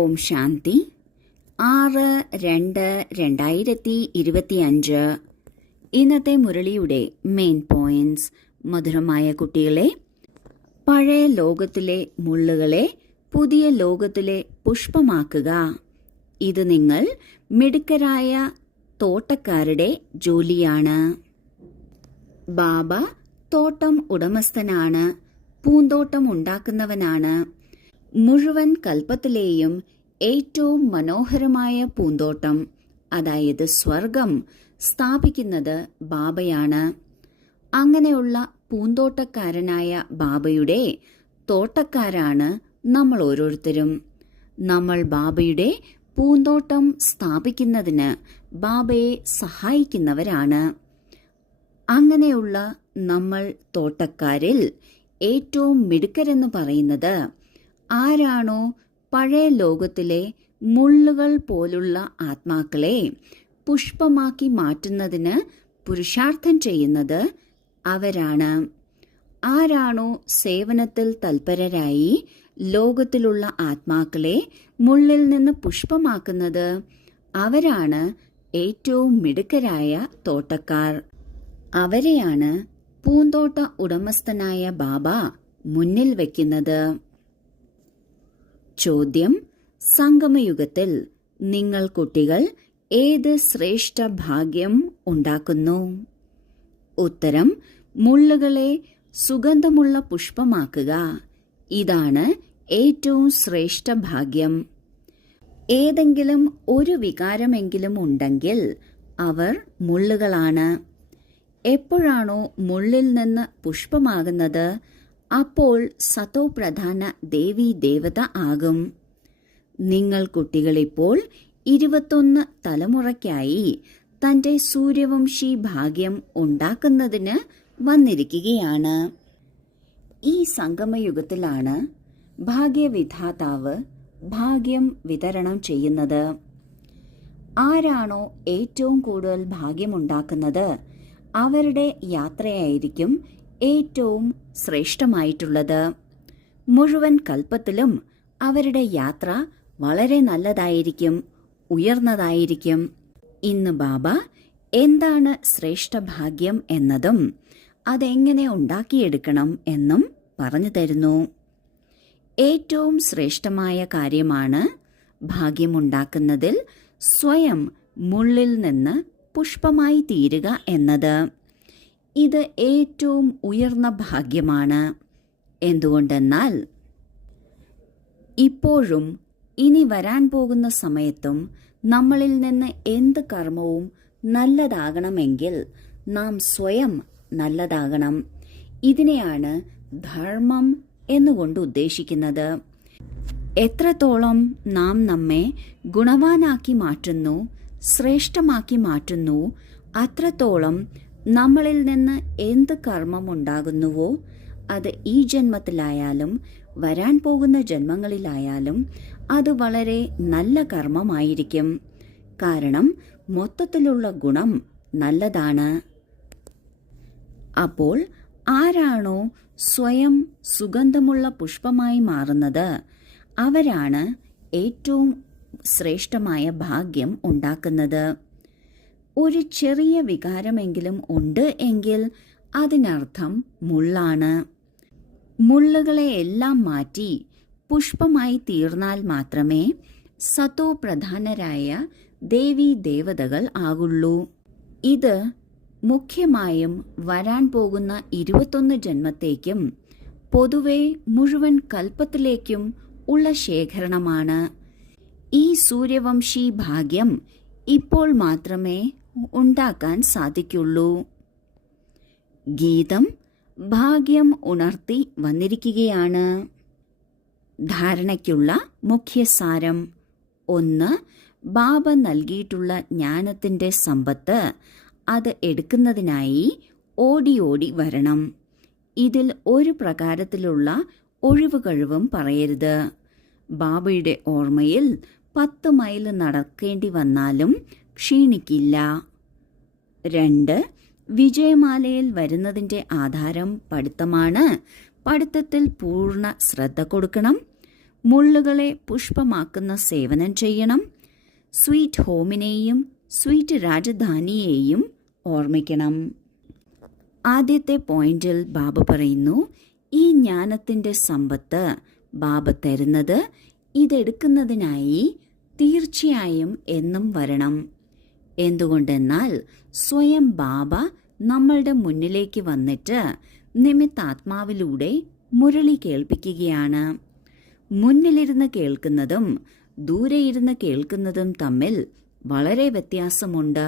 ഓം ശാന്തി. ആറ് രണ്ട് രണ്ടായിരത്തി ഇരുപത്തിയഞ്ച്. ഇന്നത്തെ മുരളിയുടെ മെയിൻ പോയിന്റ്സ് മധുരമായ കുട്ടികളെ പഴയ ലോകത്തിലെ മുള്ളുകളെ പുതിയ ലോകത്തിലെ പുഷ്പമാക്കുക. ഇത് നിങ്ങൾ മിടുക്കരായ തോട്ടക്കാരുടെ ജോലിയാണ്. ബാബ തോട്ടം ഉടമസ്ഥനാണ് പൂന്തോട്ടം ഉണ്ടാക്കുന്നവനാണ്. മുഴുവൻ കൽപ്പത്തിലെയും ഏറ്റവും മനോഹരമായ പൂന്തോട്ടം അതായത് സ്വർഗം സ്ഥാപിക്കുന്നത് ബാബയാണ്. അങ്ങനെയുള്ള പൂന്തോട്ടക്കാരനായ ബാബയുടെ തോട്ടക്കാരാണ് നമ്മൾ ഓരോരുത്തരും. നമ്മൾ ബാബയുടെ പൂന്തോട്ടം സ്ഥാപിക്കുന്നതിന് ബാബയെ സഹായിക്കുന്നവരാണ്. അങ്ങനെയുള്ള നമ്മൾ തോട്ടക്കാരിൽ ഏറ്റവും മിടുക്കരെന്ന് പറയുന്നത് ആരാണോ പഴയ ലോകത്തിലെ മുള്ളുകൾ പോലുള്ള ആത്മാക്കളെ പുഷ്പമാക്കി മാറ്റുന്നതിന് പുരുഷാർത്ഥം ചെയ്യുന്നത് അവരാണ്. ആരാണോ സേവനത്തിൽ തൽപരരായി ലോകത്തിലുള്ള ആത്മാക്കളെ മുള്ളിൽ നിന്ന് പുഷ്പമാക്കുന്നത് അവരാണ് ഏറ്റവും മിടുക്കരായ തോട്ടക്കാർ. അവരെയാണ് പൂന്തോട്ട ഉടമസ്ഥനായ ബാബ മുന്നിൽ വയ്ക്കുന്നത് ചോദ്യം സംഗമയുഗത്തിൽ നിങ്ങൾ കുട്ടികൾ ഏത് ശ്രേഷ്ഠ ഭാഗ്യം ഉണ്ടാക്കുന്നു? ഉത്തരം മുള്ളുകളെ സുഗന്ധമുള്ള പുഷ്പമാക്കുക. ഇതാണ് ഏറ്റവും ശ്രേഷ്ഠ ഭാഗ്യം. ഏതെങ്കിലും ഒരു വികാരമെങ്കിലും ഉണ്ടെങ്കിൽ അവർ മുള്ളുകളാണ്. എപ്പോഴാണോ മുള്ളിൽ നിന്ന് പുഷ്പമാകുന്നത് അപ്പോൾ സതോ പ്രധാന ദേവി ദേവത ആകും. നിങ്ങൾ കുട്ടികളിപ്പോൾ ഇരുപത്തൊന്ന് തലമുറയ്ക്കായി തന്റെ സൂര്യവംശി ഭാഗ്യം ഉണ്ടാക്കുന്നതിന് വന്നിരിക്കുകയാണ്. ഈ സംഗമയുഗത്തിലാണ് ഭാഗ്യവിധാതാവ് ഭാഗ്യം വിതരണം ചെയ്യുന്നത്. ആരാണോ ഏറ്റവും കൂടുതൽ ഭാഗ്യമുണ്ടാക്കുന്നത് അവരുടെ യാത്രയായിരിക്കും ഏറ്റവും ശ്രേഷ്ഠമായിട്ടുള്ളത്. മുഴുവൻ കൽപ്പത്തിലും അവരുടെ യാത്ര വളരെ നല്ലതായിരിക്കും ഉയർന്നതായിരിക്കും. ഇന്ന് ബാബ എന്താണ് ശ്രേഷ്ഠ ഭാഗ്യം എന്നതും അതെങ്ങനെ ഉണ്ടാക്കിയെടുക്കണം എന്നും പറഞ്ഞു തരുന്നു. ഏറ്റവും ശ്രേഷ്ഠമായ കാര്യമാണ് ഭാഗ്യമുണ്ടാക്കുന്നതിൽ സ്വയം മുള്ളിൽ നിന്ന് പുഷ്പമായി തീരുക എന്നത്. ഇത് ഏറ്റവും ഉയർന്ന ഭാഗ്യമാണ്. എന്തുകൊണ്ടെന്നാൽ ഇപ്പോഴും ഇനി വരാൻ പോകുന്ന സമയത്തും നമ്മളിൽ നിന്ന് എന്ത് കർമ്മവും നല്ലതാകണമെങ്കിൽ നാം സ്വയം നല്ലതാകണം. ഇതിനെയാണ് ധർമ്മം എന്നുകൊണ്ട് ഉദ്ദേശിക്കുന്നത്. എത്രത്തോളം നാം നമ്മെ ഗുണവാനാക്കി മാറ്റുന്നു ശ്രേഷ്ഠമാക്കി മാറ്റുന്നു അത്രത്തോളം നമ്മളിൽ നിന്ന് എന്ത് കർമ്മമുണ്ടാകുന്നുവോ അത് ഈ ജന്മത്തിലായാലും വരാൻ പോകുന്ന ജന്മങ്ങളിലായാലും അത് വളരെ നല്ല കർമ്മമായിരിക്കും. കാരണം മൊത്തത്തിലുള്ള ഗുണം നല്ലതാണ്. അപ്പോൾ ആരാണോ സ്വയം സുഗന്ധമുള്ള പുഷ്പമായി മാറുന്നത് അവരാണ് ഏറ്റവും ശ്രേഷ്ഠമായ ഭാഗ്യം ഉണ്ടാക്കുന്നത്. ഒരു ചെറിയ വികാരമെങ്കിലും ഉണ്ട് എങ്കിൽ അതിനർത്ഥം മുള്ളാണ്. മുള്ളുകളെ എല്ലാം മാറ്റി പുഷ്പമായി തീർന്നാൽ മാത്രമേ സത്തോ പ്രധാനരായ ദേവി ദേവതകൾ ആകുള്ളൂ. ഇത് മുഖ്യമായും വരാൻ പോകുന്ന ഇരുപത്തൊന്ന് ജന്മത്തേക്കും പൊതുവെ മുഴുവൻ കൽപ്പത്തിലേക്കും ഉള്ള ശേഖരണമാണ്. ഈ സൂര്യവംശി ഭാഗ്യം ഇപ്പോൾ മാത്രമേ ഉണ്ടാക്കാൻ സാധിക്കുള്ളൂ. ഗീതം ഭാഗ്യം ഉണർത്തി വന്നിരിക്കുകയാണ്. ധാരണയ്ക്കുള്ള മുഖ്യസാരം ഒന്ന് ബാബ നൽകിയിട്ടുള്ള ജ്ഞാനത്തിന്റെ സമ്പത്ത്. അത് എടുക്കുന്നതിനായി ഓടി ഓടി വരണം. ഇതിൽ ഒരു പ്രകാരത്തിലുള്ള ഒഴിവുകഴിവും പറയരുത്. ബാബയുടെ ഓർമ്മയിൽ പത്ത് മൈൽ നടക്കേണ്ടി വന്നാലും ക്ഷീണിക്കില്ല. രണ്ട് വിജയമാലയിൽ വരുന്നതിന്റെ ആധാരം പഠിത്തമാണ്. പഠിത്തത്തിൽ പൂർണ ശ്രദ്ധ കൊടുക്കണം. മുള്ളുകളെ പുഷ്പമാക്കുന്ന സേവനം ചെയ്യണം. സ്വീറ്റ് ഹോമിനെയും സ്വീറ്റ് രാജധാനിയെയും ഓർമ്മിക്കണം. ആദ്യത്തെ പോയിന്റിൽ ബാബ പറയുന്നു ഈ ജ്ഞാനത്തിന്റെ സമ്പത്ത് ബാബ തരുന്നത് ഇതെടുക്കുന്നതിനായി തീർച്ചയായും എന്നും വരണം. എന്തുകൊണ്ടെന്നാൽ സ്വയം ബാബ നമ്മളുടെ മുന്നിലേക്ക് വന്നിട്ട് നിമിത്താത്മാവിലൂടെ മുരളി കേൾപ്പിക്കുകയാണ്. മുന്നിലിരുന്ന് കേൾക്കുന്നതും ദൂരെ ഇരുന്ന് കേൾക്കുന്നതും തമ്മിൽ വളരെ വ്യത്യാസമുണ്ട്.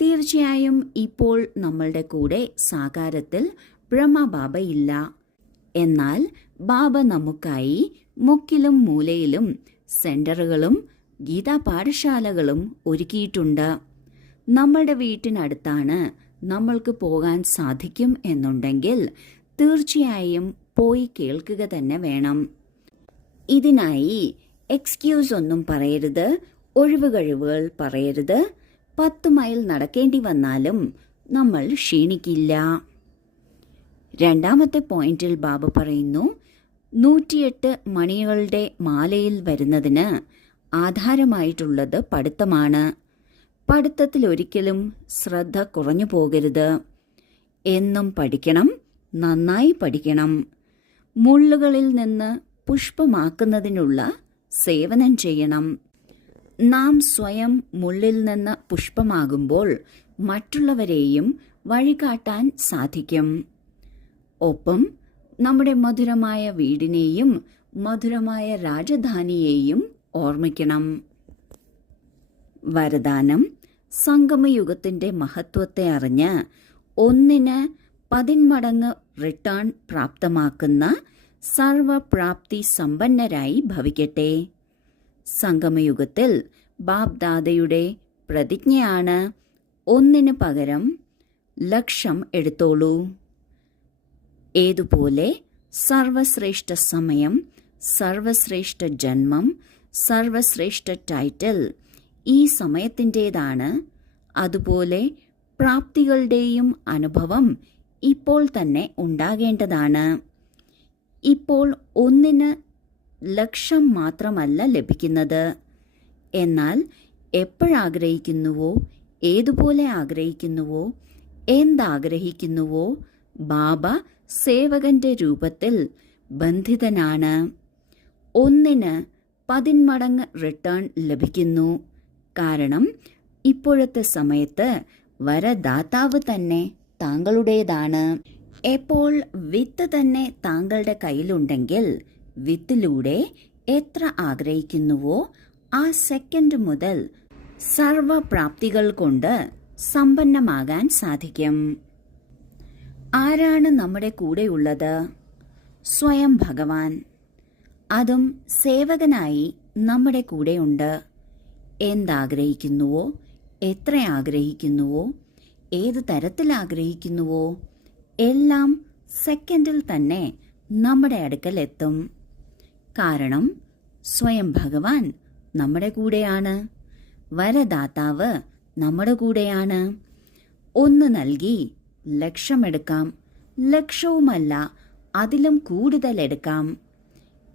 തീർച്ചയായും ഇപ്പോൾ നമ്മളുടെ കൂടെ സാകാരത്തിൽ ബ്രഹ്മബാബ ഇല്ല. എന്നാൽ ബാബ നമുക്കായി മുക്കിലും മൂലയിലും സെന്ററുകളും ഗീതാ പാഠശാലകളും ഒരുക്കിയിട്ടുണ്ട്. നമ്മളുടെ വീട്ടിനടുത്താണ് നമ്മൾക്ക് പോകാൻ സാധിക്കും എന്നുണ്ടെങ്കിൽ തീർച്ചയായും പോയി കേൾക്കുക തന്നെ വേണം. ഇതിനായി എക്സ്ക്യൂസ് ഒന്നും പറയരുത് ഒഴിവുകഴിവുകൾ പറയരുത്. പത്ത് മൈൽ നടക്കേണ്ടി വന്നാലും നമ്മൾ ക്ഷീണിക്കില്ല. രണ്ടാമത്തെ പോയിന്റിൽ ബാബു പറയുന്നു നൂറ്റിയെട്ട് മണികളുടെ മാലയിൽ വരുന്നതിന് ആധാരമായിട്ടുള്ളത് പഠിത്തമാണ്. പഠിത്തത്തിൽ ഒരിക്കലും ശ്രദ്ധ കുറഞ്ഞു പോകരുത്. എന്നും പഠിക്കണം നന്നായി പഠിക്കണം. മുള്ളുകളിൽ നിന്ന് പുഷ്പമാക്കുന്നതിനുള്ള സേവനം ചെയ്യണം. നാം സ്വയം മുള്ളിൽ നിന്ന് പുഷ്പമാകുമ്പോൾ മറ്റുള്ളവരെയും വഴികാട്ടാൻ സാധിക്കും. ഒപ്പം നമ്മുടെ മധുരമായ വീടിനെയും മധുരമായ രാജധാനിയെയും ഓർമ്മിക്കണം. വരദാനം സംഗമയുഗത്തിന്റെ മഹത്വത്തെ അറിഞ്ഞ് ഒന്നിന് പതിന്മടങ്ങ് റിട്ടേൺ പ്രാപ്തമാക്കുന്ന സർവപ്രാപ്തി സമ്പന്നരായി ഭവിക്കട്ടെ. സംഗമയുഗത്തിൽ ബാബ്ദാദയുടെ പ്രതിജ്ഞയാണ് ഒന്നിന് പകരം ലക്ഷം എടുത്തോളൂ. ഏതുപോലെ സർവശ്രേഷ്ഠ സമയം സർവശ്രേഷ്ഠ ജന്മം സർവശ്രേഷ്ഠ ടൈറ്റിൽ ഈ സമയത്തിന്റേതാണ്. അതുപോലെ പ്രാപ്തികളുടെയും അനുഭവം ഇപ്പോൾ തന്നെ ഉണ്ടാകേണ്ടതാണ്. ഇപ്പോൾ ഒന്നിന് ലക്ഷം മാത്രമല്ല ലഭിക്കുന്നത്. എന്നാൽ എപ്പോഴാഗ്രഹിക്കുന്നുവോ ഏതുപോലെ ആഗ്രഹിക്കുന്നുവോ എന്താഗ്രഹിക്കുന്നുവോ ബാബ സേവകന്റെ രൂപത്തിൽ ബന്ധിതനാണ്. ഒന്നിന് പതിന്മടങ്ങ് റിട്ടേൺ ലഭിക്കുന്നു. കാരണം ഇപ്പോഴത്തെ സമയത്ത് വരദാതാവ് തന്നെ താങ്കളുടേതാണ്. എപ്പോൾ വിത്ത് തന്നെ താങ്കളുടെ കയ്യിലുണ്ടെങ്കിൽ വിത്തിലൂടെ എത്ര ആഗ്രഹിക്കുന്നുവോ ആ സെക്കൻഡ് മുതൽ സർവപ്രാപ്തികൾ കൊണ്ട് സമ്പന്നമാകാൻ സാധിക്കും. ആരാണ് നമ്മുടെ കൂടെയുള്ളത്? സ്വയം ഭഗവാൻ. അതും സേവകനായി നമ്മുടെ കൂടെയുണ്ട്. എന്താഗ്രഹിക്കുന്നുവോ? എത്ര ആഗ്രഹിക്കുന്നുവോ? ഏത് തരത്തിൽ ആഗ്രഹിക്കുന്നുവോ? എല്ലാം സെക്കൻഡിൽ തന്നെ നമ്മുടെ അടുക്കൽ എത്തും. കാരണം സ്വയം ഭഗവാൻ നമ്മുടെ കൂടെയാണ്. വരദാതാവ് നമ്മുടെ കൂടെയാണ്. ഒന്ന് നൽകി ലക്ഷമെടുക്കാം ലക്ഷവുമല്ല അതിലും കൂടുതൽ എടുക്കാം.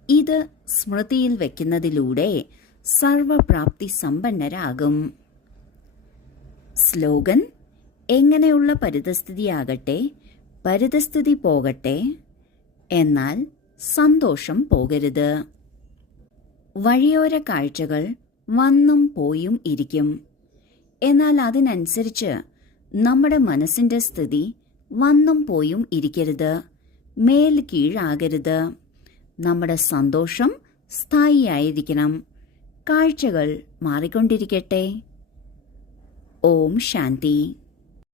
ഇത് സ്മൃതിയിൽ വയ്ക്കുന്നതിലൂടെ സർവപ്രാപ്തി സമ്പന്നരാകും. സ്ലോഗൻ എങ്ങനെയുള്ള പരിതസ്ഥിതിയാകട്ടെ പരിതസ്ഥിതി പോകട്ടെ എന്നാൽ സന്തോഷം പോകരുത്. വഴിയോര കാഴ്ചകൾ വന്നും പോയും ഇരിക്കും. എന്നാൽ അതിനനുസരിച്ച് നമ്മുടെ മനസ്സിന്റെ സ്ഥിതി വന്നും പോയും ഇരിക്കരുത്. മേൽ കീഴാകരുത് നമ്മുടെ സന്തോഷം സ്ഥായിയായിരിക്കണം. കാഴ്ചകൾ മാറിക്കൊണ്ടിരിക്കട്ടെ. ഓം ശാന്തി.